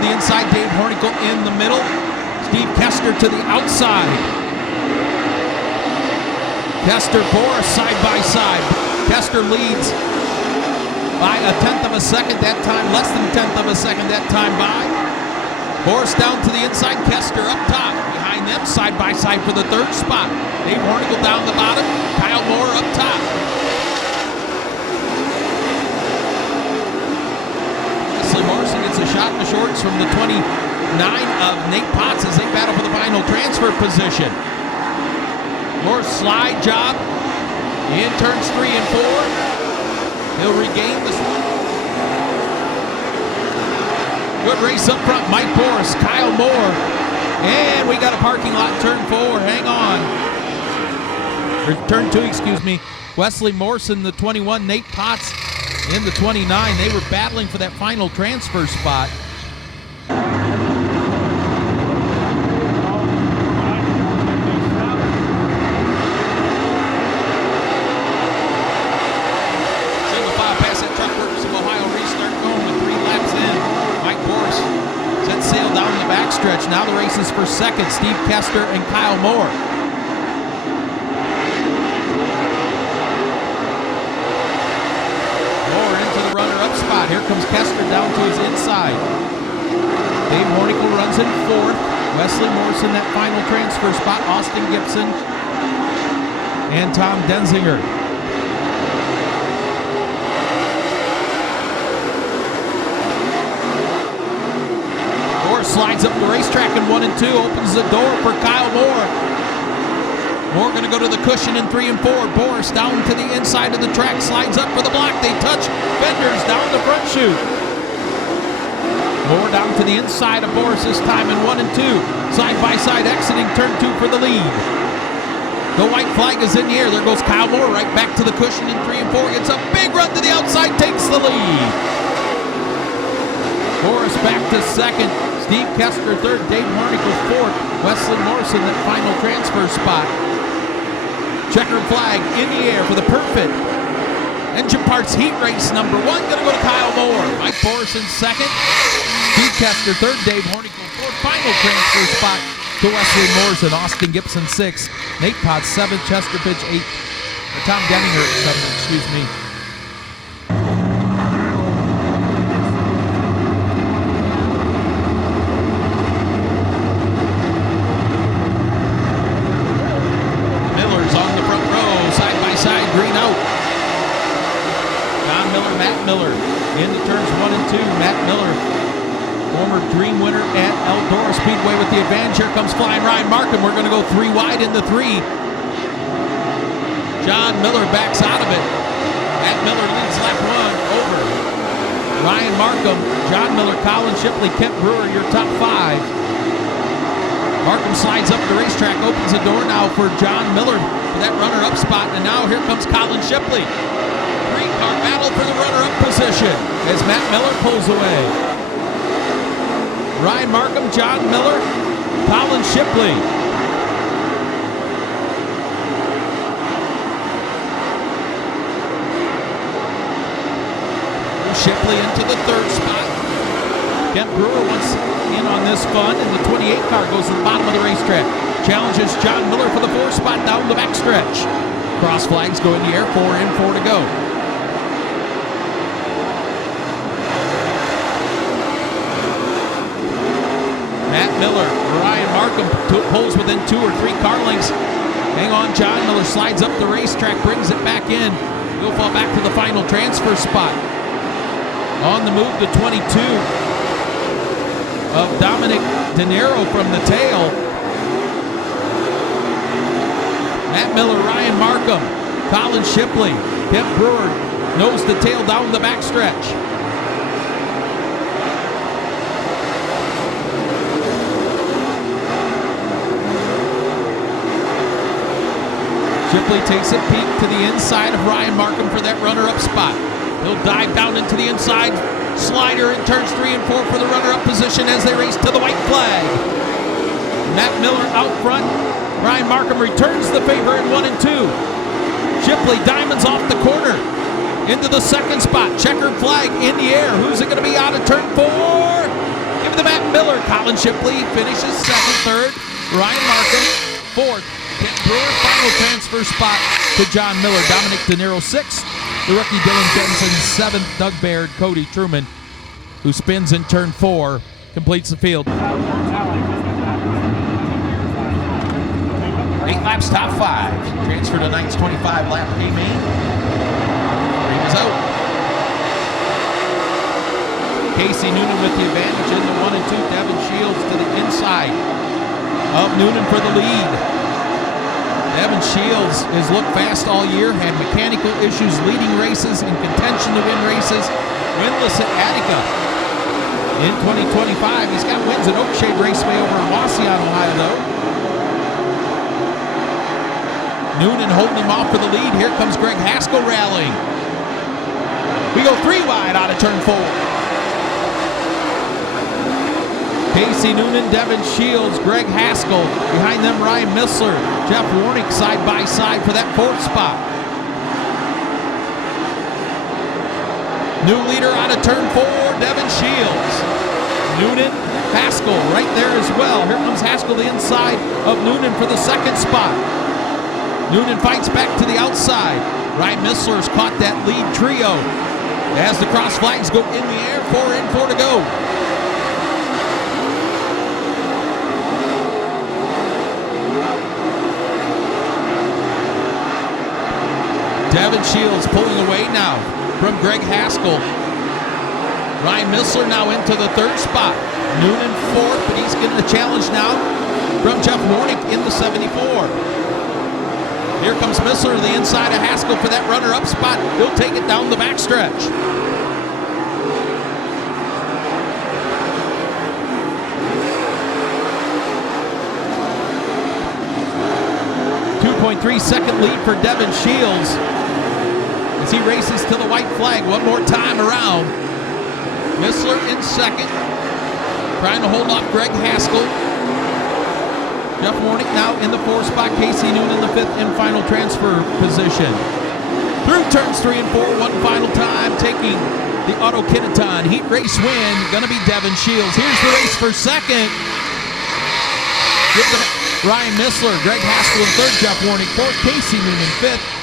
the inside. Dave Hornicle in the middle. Steve Kester to the outside. Kester, Boris side by side. Kester leads by a tenth of a second that time, less than a tenth of a second that time by. Boris down to the inside, Kester up top. Behind them, side by side for the third spot. Dave Hornicle down the bottom, Kyle Moore up top. Wesley Morrison gets a shot in the shorts from the 29 of Nate Potts as they battle for the final transfer position. Moore's slide job. In turns 3 and 4. He'll regain this one. Good race up front. Mike Boris, Kyle Moore. And we got a parking lot in turn 4. Hang on. Or turn 2, excuse me. Wesley Morrison, the 21. Nate Potts in the 29. They were battling for that final transfer spot. Now the race is for second, Steve Kester and Kyle Moore. Moore into the runner-up spot. Here comes Kester down to his inside. Dave Hornicle runs in fourth. Wesley Morrison, that final transfer spot. Austin Gibson and Tom Denzinger. Slides up the racetrack in 1 and 2, opens the door for Kyle Moore. Moore going to go to the cushion in 3 and 4. Boris down to the inside of the track, slides up for the block. They touch fenders down the front chute. Moore down to the inside of Boris this time in 1 and 2. Side by side exiting turn 2 for the lead. The white flag is in the air. There goes Kyle Moore right back to the cushion in 3 and 4. Gets a big run to the outside, takes the lead. Boris back to second. Steve Kester third, Dave Hornicle fourth, Wesley Morrison that final transfer spot. Checkered flag in the air for the perfect engine parts heat race number 1. Gonna go to Kyle Moore. Mike Morrison second, Steve Kester third, Dave Hornicle fourth. Final transfer spot to Wesley Morrison. Austin Gibson 6, Nate Potts 7, Chester Pitch 8, Tom Denninger 7, excuse me. Green out. John Miller, Matt Miller into turns 1 and 2. Matt Miller, former Dream winner at Eldora Speedway with the advantage. Here comes flying Ryan Markham. We're going to go 3 wide in the 3. John Miller backs out of it. Matt Miller leads lap 1 over. Ryan Markham, John Miller, Colin Shipley, Kent Brewer, your top 5. Markham slides up the racetrack, opens the door now for John Miller for that runner-up spot, and now here comes Colin Shipley. 3-car battle for the runner-up position as Matt Miller pulls away. Ryan Markham, John Miller, Colin Shipley. Shipley into the third spot. Kent Brewer once in on this fun, and the 28 car goes to the bottom of the racetrack. Challenges John Miller for the 4th spot down the backstretch. Cross flags go in the air, 4 in, 4 to go. Matt Miller, Ryan Markham pulls within 2 or 3 car lengths. Hang on, John Miller slides up the racetrack, brings it back in. He'll fall back to the final transfer spot. On the move, the 22 of Dominic De Niro from the tail. Matt Miller, Ryan Markham, Colin Shipley, Kent Brewer, nose to tail down the backstretch. Shipley takes a peek to the inside of Ryan Markham for that runner-up spot. He'll dive down into the inside slider in turns 3 and 4 for the runner-up position as they race to the white flag. Matt Miller out front. Ryan Markham returns the favor in 1 and 2. Shipley diamonds off the corner into the second spot. Checkered flag in the air. Who's it going to be out of turn 4? Give me the back, Miller. Colin Shipley finishes second, third. Ryan Markham, fourth. Kent Brewer, final transfer spot to John Miller. Dominic De Niro, sixth. The rookie Dylan Jensen, seventh. Doug Baird, Cody Truman, who spins in turn 4, completes the field. 8 laps, top 5. Transfer to Knight's 25-lap K main. Green is out. Casey Noonan with the advantage in the 1 and 2. Devin Shields to the inside of Noonan for the lead. Devin Shields has looked fast all year, had mechanical issues leading races, in contention to win races, winless at Attica. In 2025, he's got wins at Oakshade Raceway over in Wasion, Ohio, though. Noonan holding him off for the lead. Here comes Greg Haskell rallying. We go 3 wide out of turn 4. Casey Noonan, Devin Shields, Greg Haskell. Behind them, Ryan Missler, Jeff Warnick side by side for that 4th spot. New leader out of turn 4, Devin Shields. Noonan, Haskell right there as well. Here comes Haskell the inside of Noonan for the 2nd spot. Noonan fights back to the outside. Ryan Missler's caught that lead trio. As the cross flags go in the air, 4 in, 4 to go. Devin Shields pulling away now from Greg Haskell. Ryan Missler now into the 3rd spot. Noonan 4th, but he's getting a challenge now from Jeff Warnick in the 74. Here comes Missler to the inside of Haskell for that runner-up spot. He'll take it down the backstretch. .3-second lead for Devin Shields as he races to the white flag one more time around. Missler in 2nd, trying to hold off Greg Haskell. Jeff Warnick now in the 4th spot. Casey Noonan in the 5th in final transfer position. Through turns 3 and 4, one final time, taking the Auto Kinaton heat race win. Going to be Devin Shields. Here's the race for 2nd. Ryan Missler, Greg Haskell in 3rd, Jeff Warnick 4th, Casey Noonan 5th.